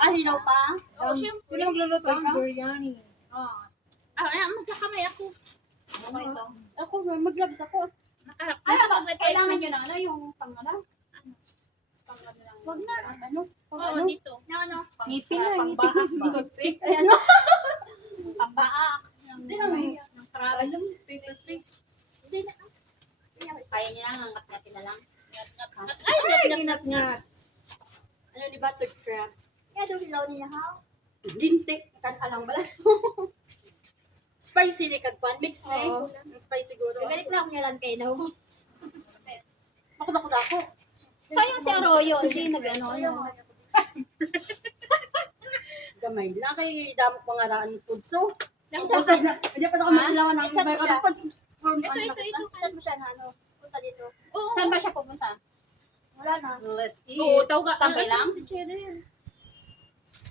hilaw pa? Oo, siyempre. Sino magluluto Ang ikaw? biryani. Magkakamay ako. Ano ito? Ako, mag-gloves ako. Kailangan nyo na ano yung pang-ano? Pang-ano lang. Wag na. Ano? Oo, dito. Ano? Ngipin na, ngipin. Pang-baak ba? Toothpick. Ay, ano? Pang-baak. Hindi naman. Ng karami. Toothpick. Hindi na. Kaya nyo lang, ngat-ngatin na lang. Ay, Ngat-ngat. ano di ba, tooth crab? Kaya daw hilaw niya ha? Dintik. Alang bala. Spicy ni Kagpan. Mix na Oo. eh. Spicy siguro. Galit lang niya lang kayo daw. Ako ako. Sayang si Arroyo, hindi nag-ano. Gamay lang kay damok mga raan food. So, Ito, hindi pa ako masilawan ng Chat may siya. karapag. ito. Saan mo siya na ano? Punta dito. Oo. Saan ba siya pupunta? Wala na. Let's eat. Oo, tawag ka. Tambay lang? Si Cheryl.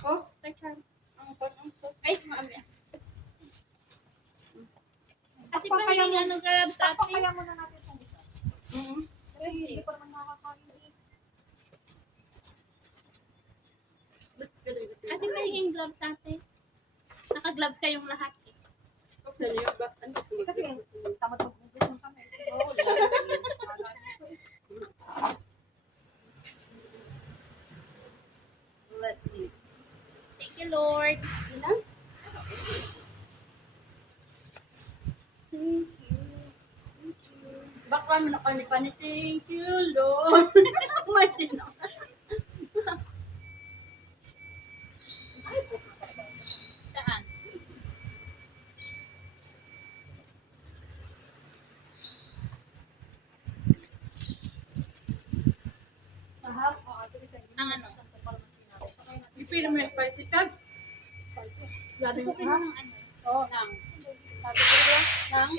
Oh, Ay, mami. Ate pa pa kaya yung ano grab sa ate. Kaya muna natin itong isa. Kasi hindi pa naman nakakain eh. Ate pa yung gloves sa ate. Naka-gloves kayong lahat eh. Kasi tamad mag-ubos ng kamay. Oo, Let's eat. Thank you, Lord. Ilan? Thank you. Bakla mo na kami pa ni thank you, Lord. Martin na. Saan? Sahab, o ato isa. Ang ano? Ipili mo yung spicy tab. Grabe mo Sukin mo ng ano? Oo. Nang. Sabi ko ba? Nang?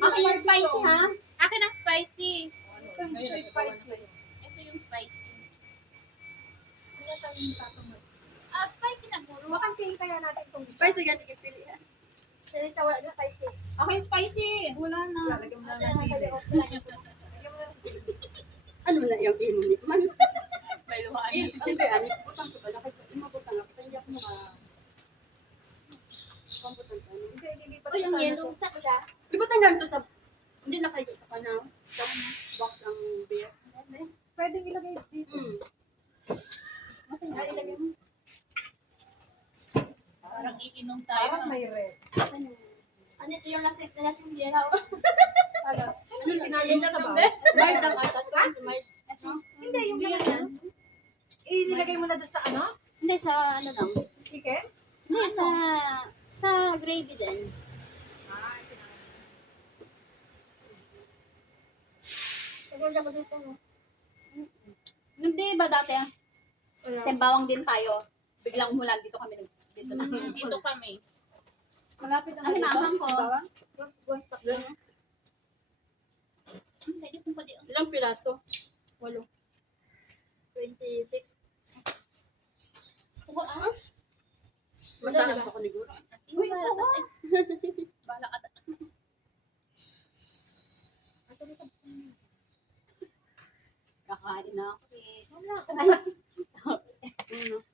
Ako yung spicy ha? Akin ang spicy. Ito yung spicy. Ito yung spicy. Wala tayong tatamad. Spicy na puro. Baka tingin kaya natin itong isa. Spicy ganito kipili. Salita wala na spicy. Ako yung spicy. Wala na. Lalagyan mo na ng sili. Lagyan mo na ng sili. Ano na yung inulit man? May luhaan. Ano ba yan? Butang ko ba? Imabutang ako. Hindi ako mga... Pambutang ko. Hindi pa O yung yellow. Saan ko siya? Ibutang lang to sa... Hindi na kayo sa panaw. Sa box ang beer. Pwede ilagay dito. Kasi nga ilagay mo. Parang iinom Parang may red. Ano ito yung lasing yellow? Ano? Ano sinabi mo sa bawang? Mild ang atat. Mild. Hindi, yung pala yan. Ilagay mo na doon sa ano? Hindi, sa ano lang. Chicken? Hindi, sa gravy din. Ah, sinabi. Tagal ako dito, no? Hindi ba dati ah? Sembawang din tayo. Biglang umulan dito kami. Dito na. Dito kami. Malapit Ang hinahamang ko. One stop lang. Pwede kung pwede. Ilang piraso? 8. 26. Ah? Mataas ako ni Gura. Uy, oo. Bala ka. Kakain na ako eh.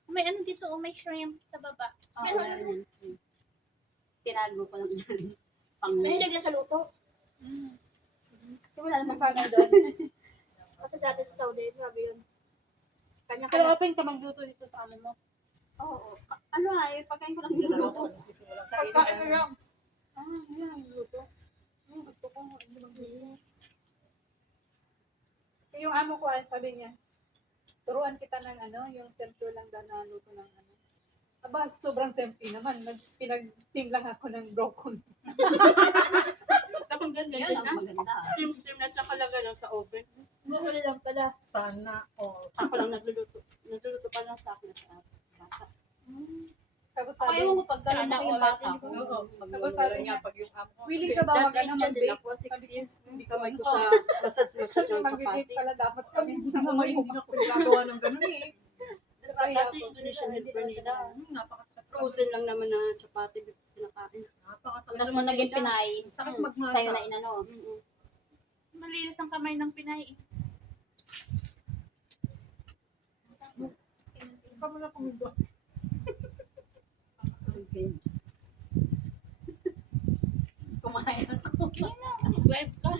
May ano dito, may shrimp sa baba. Oo, meron yan. Tinago ko lang yan. Pang... Ay, lagyan sa luto. Kasi wala naman Masana doon. Kasi dati sa Saudi, sabi yun. Pero Kanya-kanya. open ka magluto dito sa ano mo. Oo. Ano nga eh, pagkain ko lang niluluto. Pagkain ko lang. Ah, yun ang luto. Gusto ko hindi magluto. Yung amo ko, sabi niya, turuan kita ng ano, yung simple lang daw na luto ng ano. Aba, sobrang simple naman. Pinag-steam lang ako ng broccoli. Tapos ganyan Yan din ang na. maganda. Steam na tsaka laga lang sa oven. Google lang pala. Sana all. Ako lang nagluluto. Nagluluto pa lang sa akin na sa bata. Tapos Kaya sabi, mo pagkalan Sana ako yung all bata natin. ko. Oo. Tapos Tapos sabi sabi niya, niya, pag yung amo. willing ka daw Dati mag-ano, Indian din mag-bake? ako, 6 years. Hindi Kamay ko ko sa massage Kasi sa mag-bake chapati. pala dapat kami. Ngayon, hindi na ako nagagawa ng ganun eh. Dati Indonesian helper nila. Napakasakit. Frozen lang naman na chapati pinakain. Napakasakit. Tapos nung naging Pinay, Sakit magmasa. sa'yo na inano. Malinis ang kamay ng Pinay. Ikaw mo na pumigo. Okay. Kumain ako. Live ka.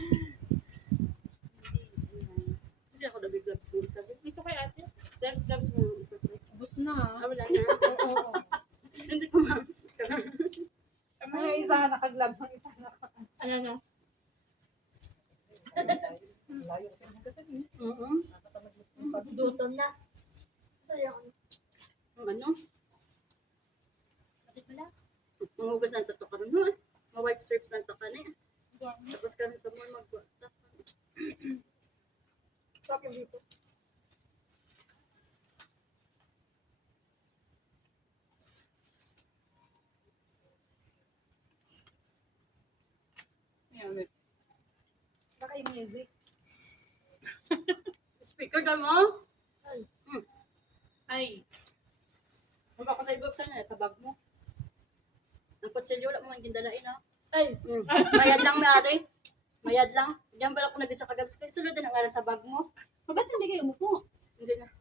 Hindi ako nabig-gloves ng isa. Ito kay ate. Gloves ng isa. Bus na. Ah, wala na. Oo. Hindi ko ma. May isa naka-glove, ang isa naka... Ano na? Gutom na. Ito yung Ano? Ate pala. Mahugas ng tato ka rin. Ma-white strips ng tato ka na. Tapos ka rin sa mall mag-wata. Stop yung dito. Baka yung music. Speaker ka mo? Ay. Huwag ako sa ibig ka na, sa bag mo. Ang kutsilyo, wala mo ang gindalain, ha? Ay. Mayad lang, Mary. Mayad lang. Diyan pala ako nagit sa kagabs ko. Sulod din ang aral sa bag mo. Ba't hindi kayo umupo? Hindi na.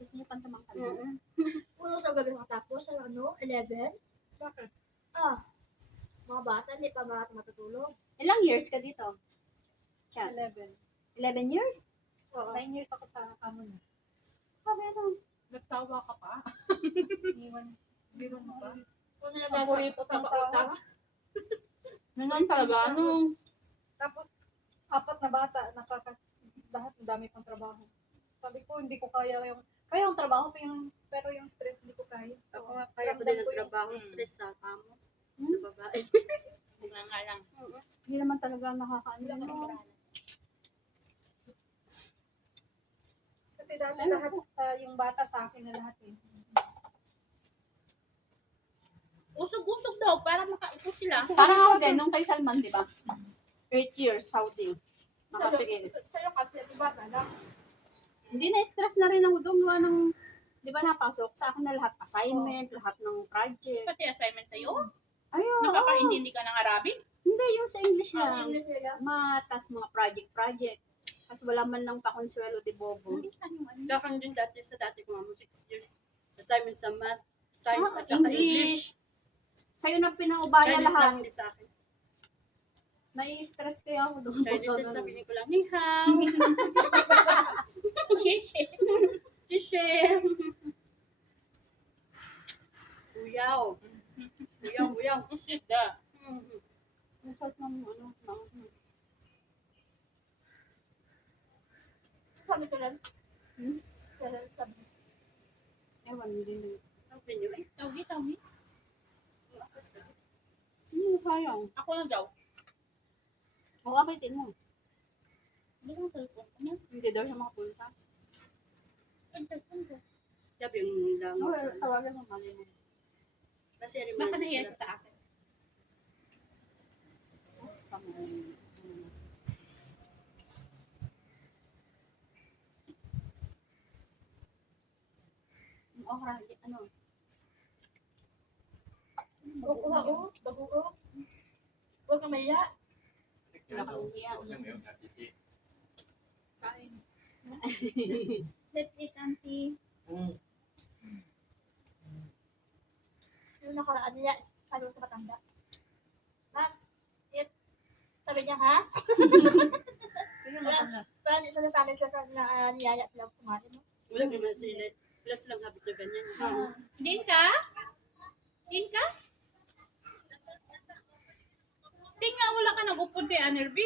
Gusto niyo pantamang kalma? Puno sa gabi matapos, ano, 11. Bakit? Ah, mga bata, hindi pa bata matutulog. Ilang years ka dito? Chat. 11. 11 years? Oo. 9 years ako sa amo niya. Ah, meron. Nagtawa ka pa. Iniwan. Biro mo pa. Puno na Ang gasa, kuripot ng sawa. utang. Meron talaga, ano? Tapos, 4 na bata, lahat ang dami pang trabaho. Sabi ko, hindi ko kaya yung trabaho, pero yung stress, hindi ko kaya. Ako nga kaya ko din ang trabaho. Stress sa kamo. Sa babae. Nga lang. Hindi naman talaga nakakaano. Kasi dati lahat yung bata sa akin na lahat eh. Usog-usog daw para makaupo sila. Parang ako din, nung kay Salman, di ba? 8 years, Saudi. Nakapigil. Sa'yo kasi, di ba, na? Hindi na-stress na rin ako doon. Gawa ng, di ba napasok sa akin na lahat. Assignment, lahat ng project. Pati assignment sa'yo? Ayun. Nakakaintindi ka ng Arabic? Hindi, yung sa English Ang lang. English nila. Matas mga project. Tapos wala man lang pakonsuelo de bobo. Hindi saan yung ano? Dakan din dati sa dati ko nga mo 6 years. Assignment sa math, science, Ah, at saka English. Sa'yo na pinaubaya Chinese lang lahat. hindi sa akin. Nai-stress kaya ako doon. Chinese is sabihin ko lang, ni hao. Shit. Tishe. Uyaw. Uyaw. Da. Ang sarap ng ano. Sabi ko lang. Hmm? Sabi. Ewan, hindi. Ang pinyo ay. Tawgi. Hindi sayang. Ako na daw. O, akitin mo. Hindi ko cellphone ko na. Hindi daw siya makapunta. Ang cellphone ko. Sabi yung lang. Oo, tawagan mo mali mo. Kasi rin Baka nahiya ka sa akin. Okra, ano? Bago. Huwag ka maya. Wala kang umiyak. Kain. Let's eat, auntie. Yung nakaraan niya, sabi ko sa matanda. Ma'am, eat. Sabi niya, ha? Sino matanda? Kaya hindi sila nasanay sila sa niyaya sila kumain. No? Wala naman sila. Plus lang habit na ganyan. Din ka? Tingnan wala ka nag-upod kay Anerby.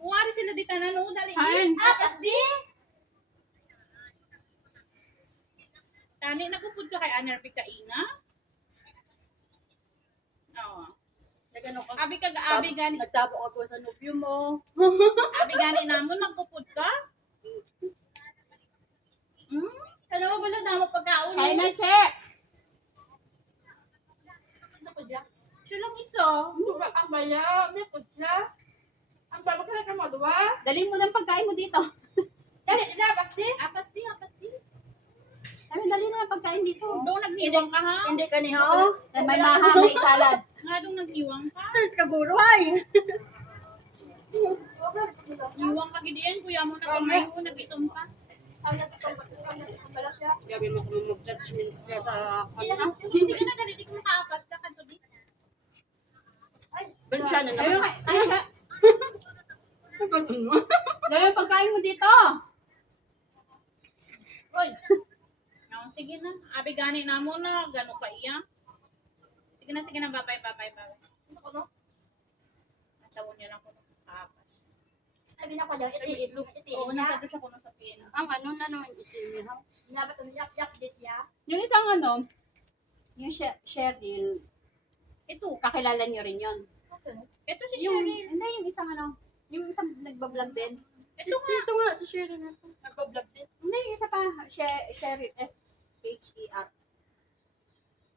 Kuwari sila di ka nanood. Kain. Apas di. Tani, nag-upod ka kay Anerby ka ina? Oo. Nagano ka. Abi gani. Nagtabo ako sa nubyo mo. Abi gani namon magpupod ka? Ano mo bala na mo pagkaon? Kain na, Che! Ako dyan. Siya lang isa. Buka ang baya. May kutsa. Ang baba ka na madwa. Dali mo ng pagkain mo dito. Dali na, pasti. Apas di. Dali na ng pagkain dito. Doon nagniwang ka ha? Hindi ka ni hao. May maha, may salad. Nga doon nagniwang ka. Stress ka guro ay. Niwang ka gidiyan. Kuya mo na kamay mo. Nagitom ka. Gabi mo kung mag-judgment ka sa kanya. Sige na, dali, di ko makaapas na kanto di. Bensya na naman. Ganun mo. Dahil pagkain mo dito. Hoy. No, sige na. Abi gani na mo na, gano ka iya. Sige na, bye. Natawon niya lang ko makaapas. Lagi na ko daw, itiin Oo, niya. nasa siya ko sa pin. Ang ano na naman isimihaw. Dapat ang yak dit niya. Yung isang ano, yung Cheryl, Ito. kakilala niyo rin yun. Okay. Ito si Yung, Cheryl. hindi, yung isang ano, yung isang nagbablog din. Ito nga, si Sherry na ito. Nagpa-vlog din. Hindi, yung isa pa, Cheryl, S-H-E-R.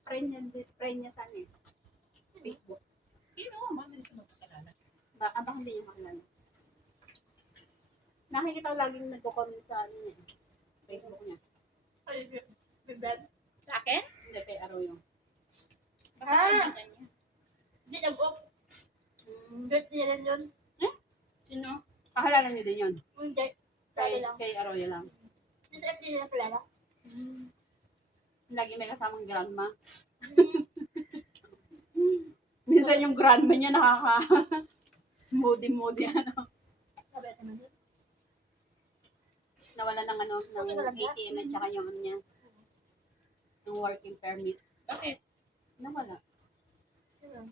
Friend niya sa ano eh. Facebook. Sino? Mami, sino ka kalala? Baka hindi niya makilala. Nakikita ko laging nagko-comment sa ano niya, Facebook niya. Ay, bibed. Sa akin? Hindi, kay Aro yung. Baka kaibigan niya. Di nag-off. Birthday rin yun. Sino? Kakilala niyo din yun. Hindi. Sabi Kay, lang. kay Arroyo lang. Di sa FD nila pala. Lagi may kasamang grandma. Minsan yung grandma niya moody ano. Sabi naman yun. Nawala ng ano, ng Okay talaga? ATM at saka yung ano niya. Yung working permit. Bakit? Nawala. Yun.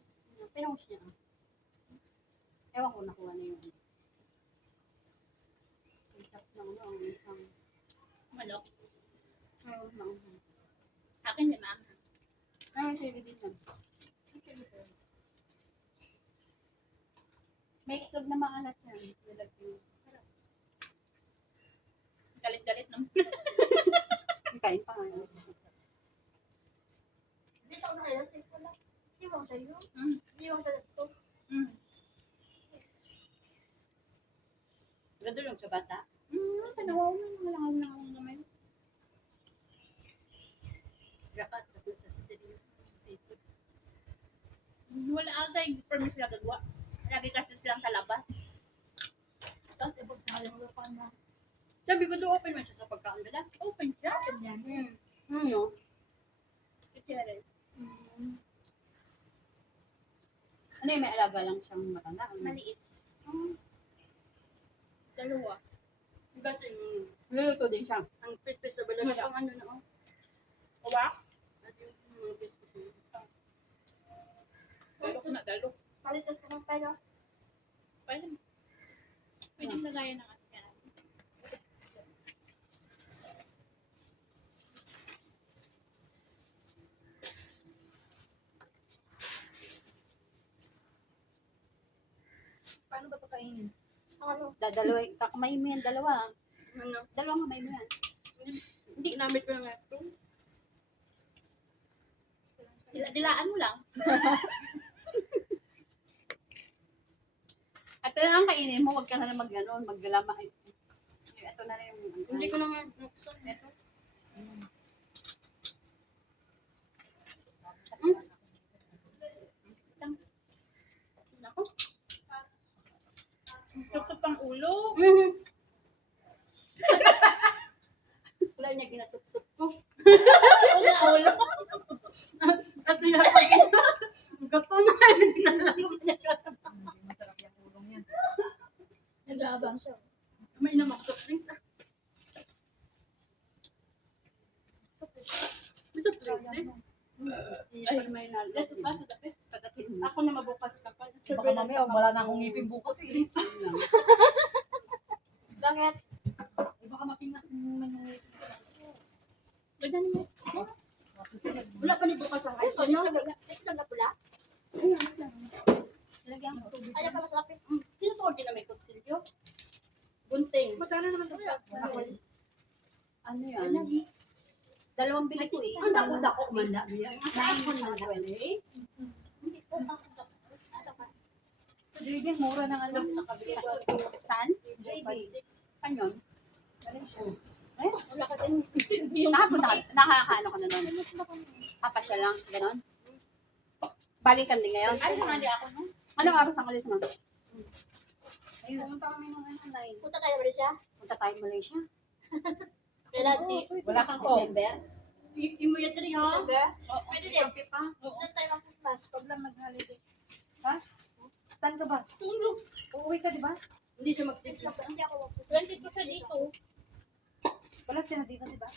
Pinost niya. Ewan ko nakuha na yun. Ang sarap ng ano, ang isang Manok. manghang. Akin may maanghang. Ay, sige din yan. May itlog na maalat yan. Nilagyan. Galit-galit naman. Kain pa nga. Dito ako nakalasing ko lang. Di ba ako sa'yo? Mm. Di ba ako sa laptop? Mm. Ganda yung sa bata. Panawaw mo. Walang naman. Dapat sa studio. Seafood. Wala ata yung permis na gagawa. Lagi kasi silang sa labas. Tapos ibig nakalimutan na. Sabi ko doon open man siya sa pagkaon nila. Open siya. Yan. No? Si Cheryl. Ano yun, may alaga lang siyang matanda. Maliit. Dalawa. Diba yung Luluto din siya. ang pis-pis na balaga pang ano na oh. Kawa? At yung mga pis-pis na. Dalo ko na, dalo. Palitas ko ng pera. Pwede. Pwede na gaya ng ating yan. Paano ba ito kainin? Ano? Dadalawa, kakamayin mo yan, dalawa. Ano? Dalawang kamay mo yan. Hindi ginamit ko na nga ito. Dilaan mo lang. Ito na ang kainin mo, huwag ka na mag-ano, maggalama. Ito na rin yung... Hindi ko na nga nuksan. Ito. Ako. Tuktok pang ulo. Wala niya ginasup-sup ko. Ulo, ulo. At yung pag ito. Gato na. Hindi na lang ko niya. Hindi masarap yung ulong yan. Nag-aabang siya. May namak soft drinks ah. May soft drinks din. Ay, may nalala. Ito pa sa dapit. Ako na mabukas ka pa. Baka mamaya wala na akong ngipin bukas eh. Bakit? Baka mapinas naman yung ngipin ko. Ganyan mo. Wala pa ni bukas ang Ay, ice. sorry. Ito na pula. Lagyan ko. Ayaw pa masarap yun. Sino to na may kutsilyo? Bunting. Magkano naman ito? Ano yan? Dalawang bili ko eh. Ang dako-dako man na. Saan ko na eh? Hindi po ako. Ano ka? Sige, mura ng ano. Saan? Saan yun? Eh, Wala ka din. Nakakaano ka na doon? Papasya lang, gano'n? Balikan din ngayon? Ay, hindi ako no. Anong oras ang alis mo? Pumunta kami nung ano, 9. Punta tayo Malaysia. Punta tayo Malaysia. Kailan di? Wala kang ko. December. Imo yan diri ha. December? Pwede din. Okay pa. Doon tayo mag-Christmas. Pag lang nag-holiday. Saan ka ba? Tulog. Uuwi ka, di ba? Hindi siya mag-Christmas. Hindi ako mag-Christmas. 22 siya dito. Wala siya na dito, di ba?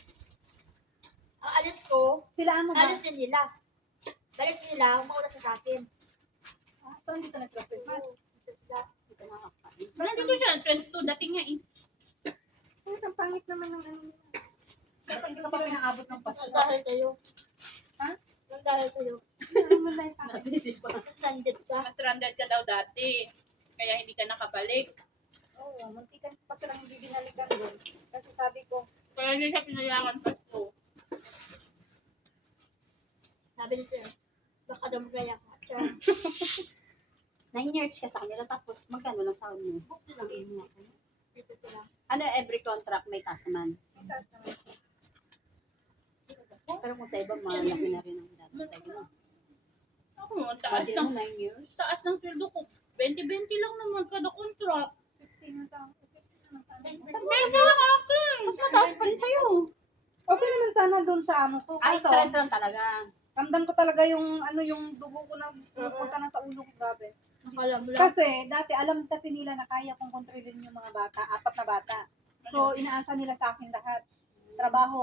Ang alis ko, Sila mo ba? alis din nila. Balik nila, umauna sa akin. Saan dito na sila Christmas? Dito sila. Nandito siya, 22, dating niya eh. Ay, ang pangit naman ng ano nila. Dapat hindi ka pa pinaabot ng Pasko. Nang dahil kayo. Ha? Nang dahil kayo. Ano naman lang sa akin? Nasisipa. Stranded ka. Stranded ka daw dati. Kaya hindi ka nakabalik. Oo, muntikan pa silang hindi binalikan doon. Kasi sabi ko, Kaya hindi siya pinayagan Pasko. Sabi ni sir, baka daw magaya ka. Sir, 9 years ka sa kanila, tapos magkano lang sa kanila? dito sila. Ano, every contract may kasaman. may taas naman. Pero kung sa iba, malaki na rin ang dati. Ako, ang taas Imagine ng, mo, 9 years. taas ng sweldo ko. 20-20 lang naman kada contract. 15 na taon. 15 naman sana. Meron ka lang akin. Mas mataas pa rin sa'yo. Okay naman sana doon sa amo ko. Ay, Kaso, stress lang talaga. ramdam ko talaga yung ano yung dugo ko na pupunta na sa ulo ko, grabe. Akala mo lang. Kasi dati alam kasi nila na kaya kong kontrolin yung mga bata, 4 na bata. So inaasa nila sa akin lahat. Trabaho,